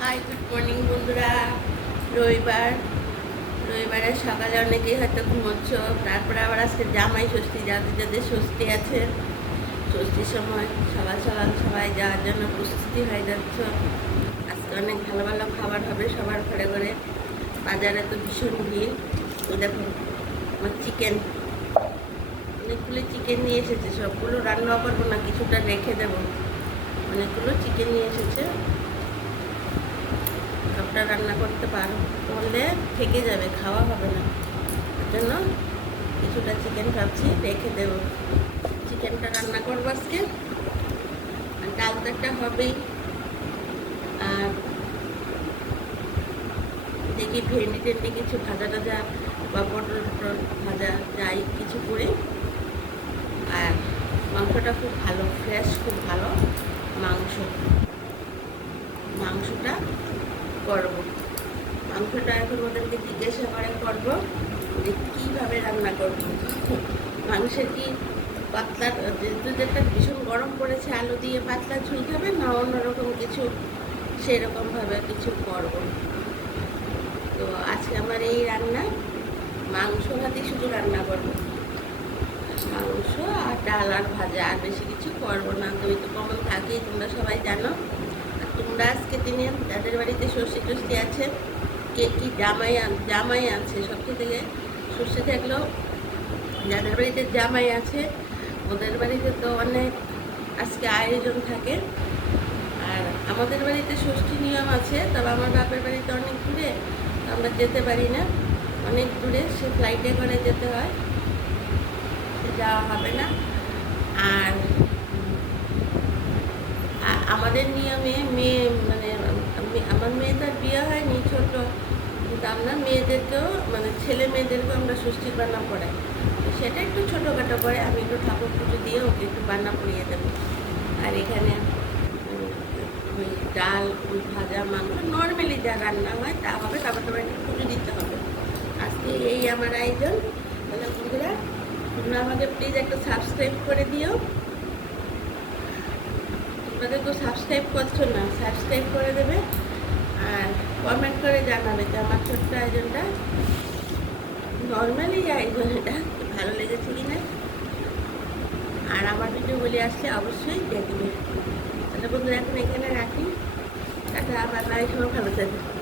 High, good morning বন্ধুরা। রবিবার রবিবারের সকালে অনেকেই হয়তো ঘুমোচ্ছ। তারপরে আবার আজকে জামাই ষষ্ঠী, যাদের যাদের ষষ্ঠী আছে, ষষ্ঠীর সময় সকাল সকাল সবাই যাওয়ার জন্য প্রস্তুতি হয়ে যাচ্ছ। আজকে অনেক ভালো ভালো খাবার হবে সবার ঘরে ঘরে। বাজারে তো ভীষণ ভিড়। তো দেখুন, আমার চিকেন, অনেকগুলো চিকেন নিয়ে এসেছে। সবগুলো রান্না করবো না, কিছুটা রেখে দেবো। অনেকগুলো চিকেন নিয়ে এসেছে, সবটা রান্না করতে করলে থেকে যাবে, খাওয়া হবে না। ওর জন্য কিছুটা চিকেন ভাবছি রেখে দেব। চিকেনটা রান্না করবো আজকে। আর ডাল তো একটা হবেই। আর দেখি ভেন্ডি টেন্ডি কিছু ভাজা টাজা বা পটল টটল ভাজা যাই কিছু করে। আর মাংসটা খুব ভালো, ফ্রেশ, খুব ভালো মাংসটা করবো। মাংসটা এখন ওদেরকে জিজ্ঞাসা করে করবো যে কীভাবে রান্না করবো। মাংসের কি পাতলা, যেহেতু যেটা ভীষণ গরম পড়েছে, আলু দিয়ে পাতলা ঝুল খাবে না অন্যরকম কিছু, সেরকমভাবে কিছু করবো। তো আজকে আমার এই রান্না, মাংস ভাতেই শুধু রান্না করবো। মাংস আর ডাল আর ভাজা, আর বেশি কিছু করবো না। দই তো কমন থাকেই, তোমরা সবাই জানো। আর তোমরা আজকে দিনে যাদের বাড়িতে ষষ্ঠী টষ্ঠী আছে, কে কি জামাই আছে, সব থেকে ষষ্ঠী থাকলেও যাদের বাড়িতে জামাই আছে ওদের বাড়িতে তো অনেক আজকে আয়োজন থাকে। আর আমাদের বাড়িতে ষষ্ঠী নিয়ম আছে, তবে আমার বাপের বাড়িতে অনেক দূরে, আমরা যেতে পারি না, অনেক দূরে, সে ফ্লাইটে করে যেতে হয়, যাওয়া হবে না। আর আমাদের নিয়মে মেয়ে, মানে আমার মেয়ে তার বিয়ে হয়নি, ছোট, কিন্তু আমরা মেয়েদেরকেও, মানে ছেলে মেয়েদেরকেও আমরা ষষ্ঠীর বান্না পড়াই। সেটা একটু ছোটোখাটো করে আমি একটু ঠাকুর পুজো দিয়ে ওকে একটু বান্না পড়িয়ে দেবো। আর এখানে ওই ডাল, ভাজা, মাংস, নর্মালি যা রান্না হয় তা হবে, তারপর তোমার একটু পুজো দিতে হবে। আজকে এই আমার আয়োজন। তাহলে বন্ধুরা, তোমরা আমাকে প্লিজ একটা সাবস্ক্রাইব করে দিও। তোমাদের তো সাবস্ক্রাইব করছো না, সাবস্ক্রাইব করে দেবে আর কমেন্ট করে জানাবে যে আমার ছোট্ট আয়োজনটা, নর্মালি আয়োজন, এটা ভালো লেগেছে কি না। আর আমার ভিডিওগুলি আসলে অবশ্যই দেখবে। তাহলে বন্ধুরা এখন এখানে রাখি। টাটা, আবার সবাই ভালো থাকবে।